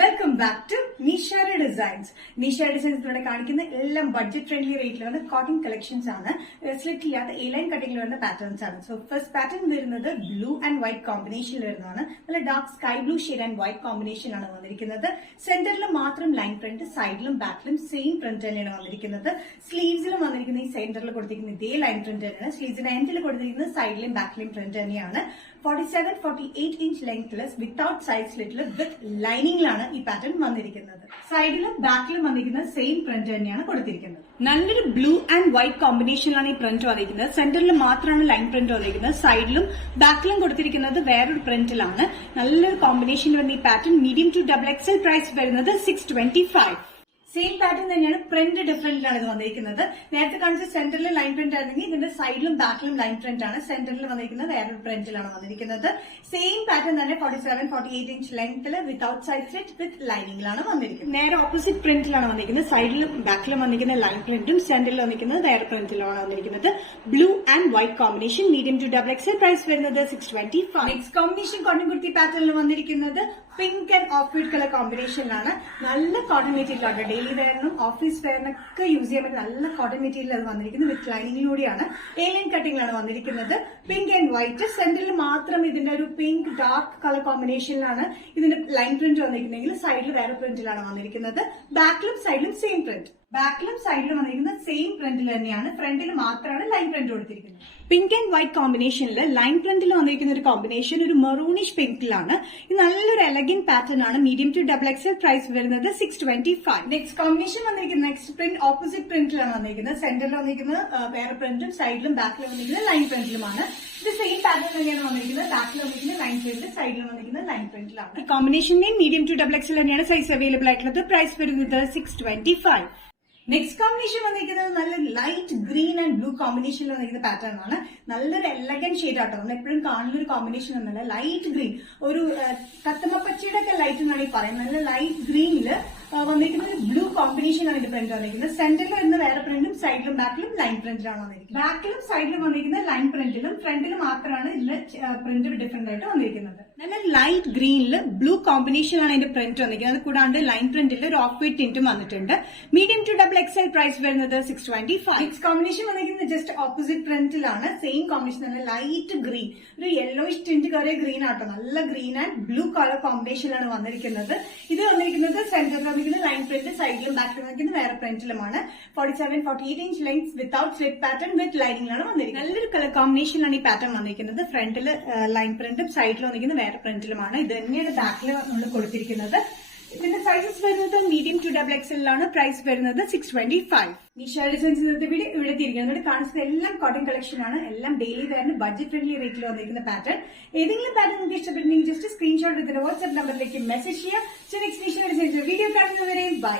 Welcome back to Nishara designs. Nishara designs ഇവിടെ കാണിക്കുന്ന എല്ലാം ബഡ്ജറ്റ് ഫ്രണ്ട്ലി റേറ്റിൽ വന്ന കോട്ടൺ കളക്ഷൻസ് ആണ്. സ്ലിറ്റ് ഇല്ലാത്ത എ ലൈൻ കട്ടിംഗിൽ വരുന്ന പാറ്റേൺസ് ആണ്. സോ ഫസ്റ്റ് പാറ്റേൺ വരുന്നത് ബ്ലൂ ആൻഡ് വൈറ്റ് കോമ്പിനേഷനിൽ വരുന്നതാണ്. നല്ല dark sky blue shade and white combination ആണ് വന്നിരിക്കുന്നത്. സെന്ററിൽ മാത്രം ലൈൻ പ്രിന്റ്, സൈഡിലും ബാക്കിലും സെയിം പ്രിന്റ് തന്നെയാണ് വന്നിരിക്കുന്നത്. സ്ലീവ്സിലും വന്നിരിക്കുന്ന ഈ സെന്ററിൽ കൊടുത്തിരിക്കുന്ന ഇതേ ലൈൻ പ്രിന്റ് തന്നെയാണ്. സ്ലീവ്സിന്റെ എൻഡിൽ കൊടുത്തിരിക്കുന്നത് സൈഡിലും ബാക്കിലും പ്രിന്റ് തന്നെയാണ്. 47-48 ഇഞ്ച് ലെങ്ത്തില് വിത്തൌട്ട് സൈഡ് സ്ലിറ്റില് വിത്ത് ലൈനിങ്ങിലാണ് ഈ പാറ്റേൺ വന്നിരിക്കുന്നത്. സൈഡിലും ബാക്കിലും വന്നിരിക്കുന്ന സെയിം പ്രിന്റ് തന്നെയാണ് കൊടുത്തിരിക്കുന്നത്. നല്ലൊരു ബ്ലൂ ആൻഡ് വൈറ്റ് കോമ്പിനേഷനിലാണ് ഈ പ്രിന്റ് വന്നിരിക്കുന്നത്. സെന്ററിൽ മാത്രമാണ് ലൈൻ പ്രിന്റ് വന്നിരിക്കുന്നത്. സൈഡിലും ബാക്കിലും കൊടുത്തിരിക്കുന്നത് വേറൊരു പ്രിന്റിലാണ്. നല്ലൊരു കോമ്പിനേഷൻ വരുന്ന ഈ pattern medium to XXL price വരുന്നത് 625. സെയിം പാറ്റേൺ തന്നെയാണ്, പ്രിന്റ് ഡിഫറെന്റിലാണ് ഇത് വന്നിരിക്കുന്നത്. നേരത്തെ കാണിച്ച സെന്ററിൽ ലൈൻ പ്രിന്റ് ആയിരുന്നെങ്കിൽ ഇതിന്റെ സൈഡിലും ബാക്കിലും ലൈൻ പ്രിന്റ് ആണ്. സെന്ററിൽ വന്നിരിക്കുന്നത് വേറൊരു പ്രിന്റിലാണ് വന്നിരിക്കുന്നത്. സെയിം പാറ്റേൺ തന്നെ 47-48 ഇഞ്ച് ലെങ്ത്തിൽ വിത്തൌട്ട് സൈഡ് സ്ലിറ്റ് വിത്ത് ലൈനിങ്ങിലാണ് വന്നിരിക്കുന്നത്. നേരെ ഓപ്പോസിറ്റ് പ്രിന്റിലാണ് വന്നിരിക്കുന്നത്. സൈഡിലും ബാക്കിലും വന്നിരിക്കുന്ന ലൈൻ പ്രിന്റും സെന്ററിൽ വന്നിരിക്കുന്നത് വേറെ പ്രിന്റിലാണ് വന്നിരിക്കുന്നത്. Blue and white combination medium to XXL price വരുന്നത് 625. നെക്സ്റ്റ് കോമ്പിനേഷൻ കോട്ടൺ കുർത്തി പാറ്റേണിൽ വന്നിരിക്കുന്നത് pink and off white colour കോമ്പിനേഷനിലാണ്. നല്ല കോട്ടൺ മെറ്റീരിയൽ ആണ്. ഡെയിലി വെയറിനും ഓഫീസ് വെയറിനൊക്കെ യൂസ് ചെയ്യാൻ പറ്റുന്ന നല്ല കോട്ടൺ മെറ്റീരിയൽ അത് വന്നിരിക്കുന്നത്. വിത്ത് ലൈനിങ്ങിലൂടെയാണ്. ഏലിയൻ കട്ടിംഗിലാണ് വന്നിരിക്കുന്നത്. പിങ്ക് ആൻഡ് വൈറ്റ്, സെന്ററിൽ മാത്രം ഇതിന്റെ ഒരു പിങ്ക് ഡാർക്ക് കളർ കോമ്പിനേഷനിലാണ് ഇതിന്റെ ലൈൻ പ്രിന്റ് വന്നിരിക്കുന്നെങ്കിൽ സൈഡിൽ വേറെ പ്രിന്റിലാണ് വന്നിരിക്കുന്നത്. ബാക്കിലും സൈഡിലും സെയിം പ്രിന്റ്. ബാക്കിലും സൈഡിലും വന്നിരിക്കുന്ന സെയിം പ്രിന്റിൽ തന്നെയാണ്. ഫ്രണ്ടിൽ മാത്രമാണ് ലൈൻ പ്രിന്റ് കൊടുത്തിരിക്കുന്നത്. പിങ്ക് ആൻഡ് വൈറ്റ് കോമ്പിനേഷനിൽ ലൈൻ പ്രിന്റിൽ വന്നിരിക്കുന്ന ഒരു കോമ്പിനേഷൻ ഒരു മെറൂണിഷ് പിങ്കിലാണ്. ഇത് നല്ലൊരു എലഗന്റ് പാറ്റേൺ ആണ്. മീഡിയം ടു XXL പ്രൈസ് വരുന്നത് 625. നെക്സ്റ്റ് കോമ്പിനേഷൻ വന്നിരിക്കുന്നത് നെക്സ്റ്റ് പ്രിന്റ് ഓപ്പോസിറ്റ് പ്രിന്റിലാണ് വന്നിരിക്കുന്നത്. സെന്ററിൽ വന്നിരിക്കുന്നത് വേറെ പ്രിന്റും സൈഡിലും ബാക്കിലും വന്നിരിക്കുന്നത് ലൈൻ പ്രിന്റിലുമാണ്. ഇത് സെയിം പാറ്റേൺ തന്നെയാണ് വന്നിരിക്കുന്നത്. ബാക്കിൽ വന്നിരിക്കുന്നത് ലൈൻ പ്രിന്റ്, സൈഡിൽ വന്നിരിക്കുന്നത് ലൈൻ പ്രിന്റിലാണ്. ഈ കോമ്പിനേഷന്റെയും മീഡിയം ടു XXL തന്നെയാണ് സൈസ് അവൈലബിൾ ആയിട്ടുള്ളത്. പ്രൈസ് വരുന്നത് 625. നെക്സ്റ്റ് കോമ്പിനേഷൻ വന്നിരിക്കുന്നത് നല്ല ലൈറ്റ് ഗ്രീൻ ആൻഡ് ബ്ലൂ കോമ്പിനേഷനിൽ വന്നിരിക്കുന്ന പാറ്റേൺ ആണ്. നല്ലൊരു എലഗന്റ് ഷെയ്ഡ് ആട്ടോ. നമ്മൾ എപ്പോഴും കാണുന്ന ഒരു കോമ്പിനേഷൻ ഒന്നല്ല. ലൈറ്റ് ഗ്രീൻ, ഒരു കത്തമ്മ പച്ചയുടെ ഒക്കെ ലൈറ്റ് എന്നാണ് ഈ പറയുന്നത്. നല്ല ലൈറ്റ് ഗ്രീനില് വന്നിരിക്കുന്ന ഒരു ബ്ലൂ കോമ്പിനേഷൻ ആണ് ഇത് പ്രിന്റ് വന്നിരിക്കുന്നത്. സെന്ററിൽ വരുന്ന വേറെ പ്രിന്റും സൈഡിലും ബാക്കിലും ലൈൻ പ്രിന്റിലാണ് വന്നിരിക്കുന്നത്. ബാക്കിലും സൈഡിലും വന്നിരിക്കുന്ന ലൈൻ പ്രിന്റിലും ഫ്രണ്ടിലും മാത്രമാണ് ഇതിന്റെ പ്രിന്റ് ഡിഫറെന്റ് ആയിട്ട് വന്നിരിക്കുന്നത്. നല്ല ലൈറ്റ് ഗ്രീനിൽ ബ്ലൂ കോമ്പിനേഷനാണ് ഇതിന്റെ പ്രിന്റ് വന്നിരിക്കുന്നത്. അത് കൂടാണ്ട് ലൈൻ പ്രിന്റിൽ ഒരു ഓഫ് വൈറ്റ് ടിന്റും വന്നിട്ടുണ്ട്. മീഡിയം ടു XXL പ്രൈസ് വരുന്നത് 625. നെക്സ്റ്റ് കോമ്പിനേഷൻ വന്നിരിക്കുന്നത് ജസ്റ്റ് ഓപ്പോസിറ്റ് പ്രിന്റിലാണ്. സെയിം കോമ്പിനേഷൻ നല്ല ലൈറ്റ് ഗ്രീൻ, ഒരു യെല്ലോയിഷ് ടിന്റ് കയറിയ ഗ്രീൻ ആട്ടോ. നല്ല ഗ്രീൻ ആൻഡ് ബ്ലൂ കളർ കോമ്പിനേഷനിലാണ് വന്നിരിക്കുന്നത്. ഇത് വന്നിരിക്കുന്നത് സെന്ററിൽ വന്നിരിക്കുന്നത് ലൈൻ പ്രിന്റ്, സൈഡിലും ബാക്കിലും വന്നിരിക്കുന്നത് വേറെ പ്രിന്റിലുമാണ്. 47-48 inch length without slit pattern with ലൈനിങ്ങിലാണ് വന്നിരിക്കുന്നത്. നല്ലൊരു കളർ കോമ്പിനേഷനിലാണ് ഈ പാറ്റേൺ വന്നിരിക്കുന്നത്. ഫ്രണ്ടിൽ ലൈൻ പ്രിന്റും സൈഡിൽ വന്നിരിക്കുന്നത് വേറെ പ്രിന്റിലുമാണ്. ഇത് തന്നെയാണ് ബാക്കിൽ നമ്മൾ കൊടുത്തിരിക്കുന്നത്. ഇതിന്റെ സൈസസ് വരുന്നത് മീഡിയം ടു XXL ആണ്. പ്രൈസ് വരുന്നത് 625. നിഷാര ഡിസൈൻസ് ഇന്നത്തെ വീഡിയോ ഇവിടെ തിരിക്കുന്നത് കാണിച്ചത് എല്ലാം കോട്ടൺ കളക്ഷൻ ആണ്. എല്ലാം ഡെയിലി വെയറിന് ബഡ്ജറ്റ് ഫ്രണ്ട്ലി റേറ്റിൽ വന്നിരിക്കുന്ന പാറ്റേൺ. ഏതെങ്കിലും പാറ്റേൺ നിങ്ങൾക്ക് ഇഷ്ടപ്പെട്ടുണ്ടെങ്കിൽ ജസ്റ്റ് സ്ക്രീൻഷോട്ട് എടുത്തിട്ട് വാട്സ്ആപ്പ് നമ്പറിലേക്ക് മെസ്സേജ് ചെയ്യുക. നെക്സ്റ്റ് നിഷാര ഡിസൈൻസ് വീഡിയോ കാണുന്നവരെയും ബൈ.